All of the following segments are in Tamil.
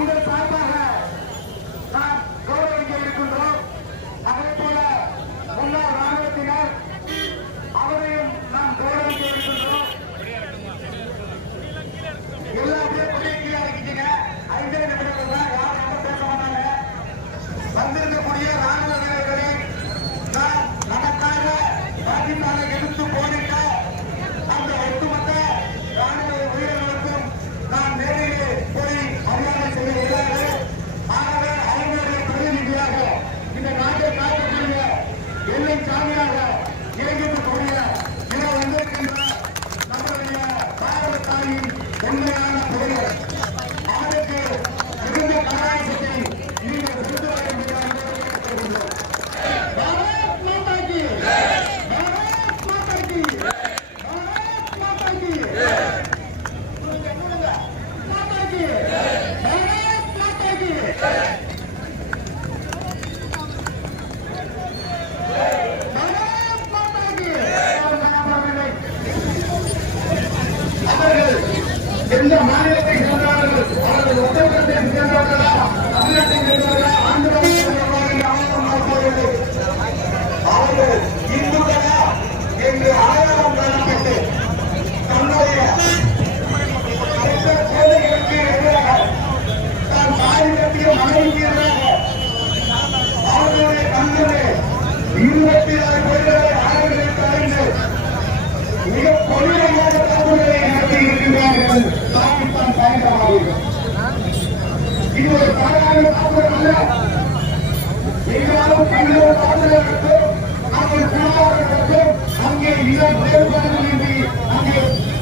உங்கள் சார்பாக நாம் கௌரவிக்க இருக்கின்றோம். அதே போல முன்னாள் ராணுவத்தினர் அவரையும் நாம் கௌரவிக்க இருக்கின்றோம். எல்லாமே கொடியை அழைக்கிட்டீங்க. 5 நிமிடங்கள் தான், யாரும் ரொம்ப பேச மாட்டாங்க. வந்திருக்கக்கூடிய ராணுவ வீரர்களை நாம் நமக்காக பாகிஸ்தானை எடுத்து போரிட்ட அந்த ஒட்டுமொத்த ராணுவ வீரர்களுக்கும் நாம் நேரிலே போய் மரியாதை செய்ய முடியாது. ஆகவே அவர்களுடைய பிரதிநிதியாக இந்த நாட்டை காக்கக்கூடிய எல்லை சாமியாக இயங்கிருக்கக்கூடிய இவர் வந்திருக்கின்ற நம்முடைய பாரத தாயின் உண்மையான பெயர் அவருக்கு இருந்த கலாச்சாரத்தை நீங்கள் விருது வர முடியாது. பாரத் மாதா கி பாரத் மாதா கி பாரத் மாதா கி மாதா கி பாரத் மாதா கி எந்த மாநிலத்தை சேர்ந்தவர்கள் அவர்கள் உத்தரப்பிரதேசத்தை சேர்ந்தவர்களா, தமிழகத்தை சேர்ந்தவர்களா, ஆந்திராவை சேர்ந்தவர்களா அவர்கள் இந்துக்களா என்று ஆதாரம் காணப்பட்டு தன்னுடைய சேவைகளுக்கு எதிராக தான் தாய் கட்டிய மனைவிக்கு எதிராக அவர்களுடைய கண்களே 26 பேர்களை ஆய்வுகளுக்கு அறிந்து மிக கொடூரமான தாக்குதலை நடத்தி இருக்கின்றார்கள் பாகிஸ்தான் பயங்கரவாதிகள். இது ஒரு சாதாரண தாக்குதல் அல்ல. எங்களாலும் கண்ணூர் தாக்குதல் நடத்தும், அவர்கள் குழுவாக நடத்தும். அங்கே இடம் வேறுபாடுகளின்றி அங்கே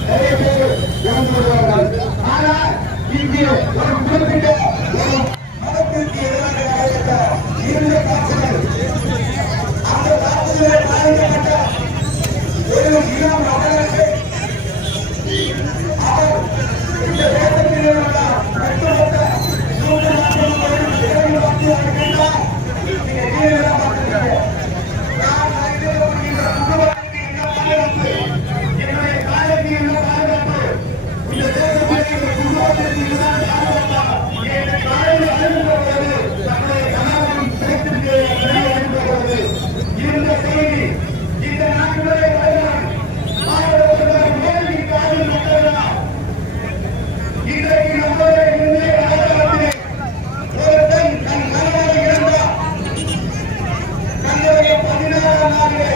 நிறைய பேர் இறந்து வருவார்கள். ஆனால் இங்கே ஒரு குறிப்பிட்ட ஒரு மதத்திற்கு எதிராக நடைபெற்ற 2 தாக்குதல், அந்த தாக்குதலை பாதிக்கப்பட்ட ஒரு இளம் நபருக்கு அவர் இந்த தேசத்தில் உள்ள கட்டுமொத்த 140 வாக்குகள் கேட்டால் நீங்க கீழே பார்த்துருக்கீங்க. நான் குடும்பத்துக்கு என்ன பாதுகாப்பு, என்னுடைய காலைக்கு என்ன பாதுகாப்பு, இந்த தேசத்தில் இந்த குடும்பத்திற்கு இதுதான் பாதுகாப்பா என்ற காலையில் அனுப்புவது நம்முடைய கணவன் பேசுகிறது அனுப்புவது இந்த செய்தி இந்த நாட்டினுடைய இன்றைக்கு நம்முடைய இந்திய கலாச்சாரத்திலே ஒரு பெண் தன் கணவனை இழந்தார். தன்னுடைய 16ஆம் நாளிலே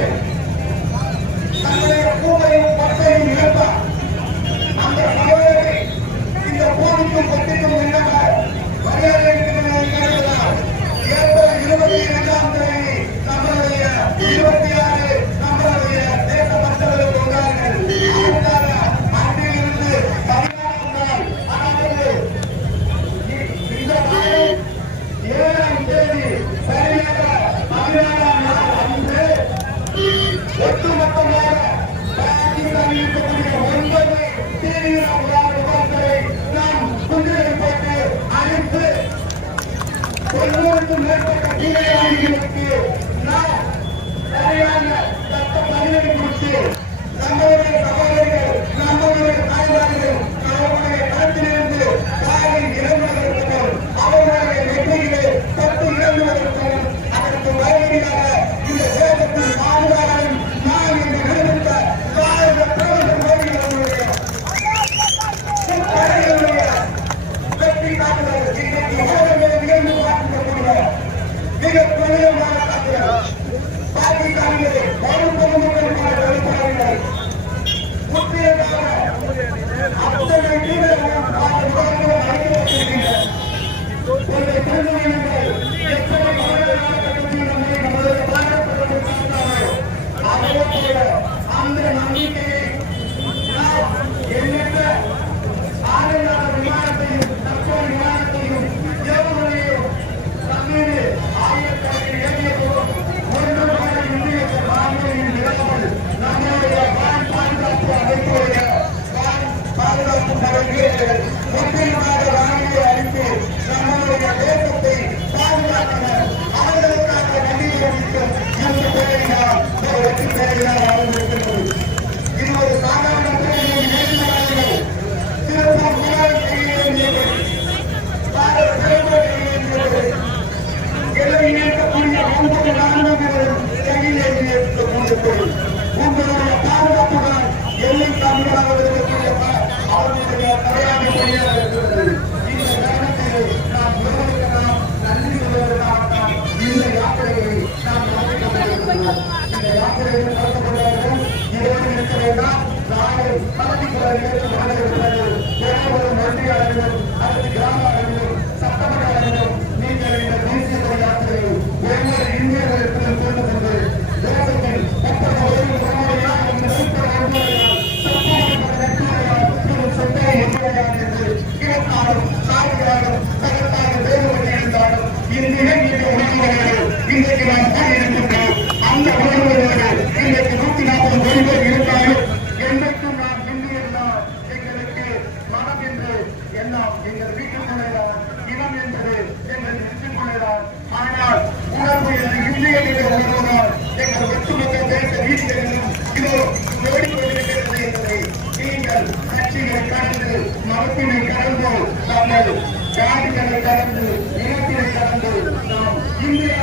தன்னுடைய பூவையும் பட்டையும் இழந்தார். அந்த சகோதரி இந்த பூமிக்கும் பட்டிக்கும் என்னங்க மரியாதை இருக்கிறார். ஏப்ரல் 22ஆம் தேதி நம்மளுடைய 26 நம்மளுடைய தேச மக்களுக்கு கொண்டார்கள். அன்றிலிருந்து 16ஆம் நாள், அதாவது இந்த மாதம் 7ஆம் தேதி சரியாக 16ஆம் நாள் அன்று ஒட்டுமொத்தமாக பாகிஸ்தானில் இருக்கக்கூடிய 9 தீவிரவாத முகாம்களை நாம் குண்டுகளை போட்டு அழித்து 90க்கும் மேற்பட்ட தீவிரவாதிகளுக்கு நாம் சரியான தக்க பதிலடி கொடுத்து நம்முடைய சகோதரிகள், நம்முடைய தாய்மார்கள் அவருடைய களத்திலிருந்து காலை இறங்குவதற்கும் அவர்களுடைய வெற்றியிலே தொட்டு இறங்குவதற்கும் அதற்கு மறுபடியாக இந்த தேசத்தின் பாதுகாவலும் நான் என்று நிறுத்த பாரத பிரதமர் மோடி அவர்களுடைய வெற்றி காட்டுதல் இன்றைக்கு உலகமே நிகழ்ந்து பார்க்கக்கூடிய மிக துணியமான காட்டுதல். பாகிஸ்தானிலே ஒரு பொதுமக்களுக்கான வெளிப்பாடுகள் முற்றியதாக அத்தனை தீவிரவாதம் முகாம்களும் அழைக்கப்பட்டிருக்கின்றன. உங்களுடைய திருமணங்கள் எத்தனை காலகட்டத்தில் நம்முடைய பாராட்டப்பட்டிருக்கிறார்களோ அதே போல அந்த நம்பிக்கையை நாம் எண்ணற்ற ஆணையாளர் விமானத்தையும் தற்போது விமானத்தையும் ஏவுகணையும் தம்மீது ஆயிரக்கணக்கில் ஏறியதோடு ஒன்று இந்திய ராணுவம் இழக்காமல் நம்முடைய பாதுகாப்பு அமைப்புடைய பாதுகாப்பு படைவீரர்கள் முற்றிலுமாக ராணுவ அளித்து நம்முடைய தேசத்தை பாதுகாத்தனர். அவர்களுக்காக நன்றி தெரிவிக்கும் இந்த பேரினால் வெற்றி பேரினால் வாழ்ந்திருக்கிறது. இது ஒரு சாதாரண பேரில் நேர்ந்தார்கள் திருப்பூர் முதல் செய்ய வேண்டியது பாரத எங்கள் வீட்டுக்குள்ளேதான், இனம் என்பது எங்கள் வீட்டுக்குள்ளேதான். ஆனால் உணர்வு இந்திய உணர்வுதான் எங்கள் ஒட்டுமொத்த தேச வீடுகளிலும் இதோ ஓடிக்கொண்டிருக்கிறது என்பதை நீங்கள் கட்சிகளை கடந்து, மதத்தினை கடந்து, தமிழ் ஜாதிகளை கடந்து, இனத்தினை கடந்து நாம் இந்தியா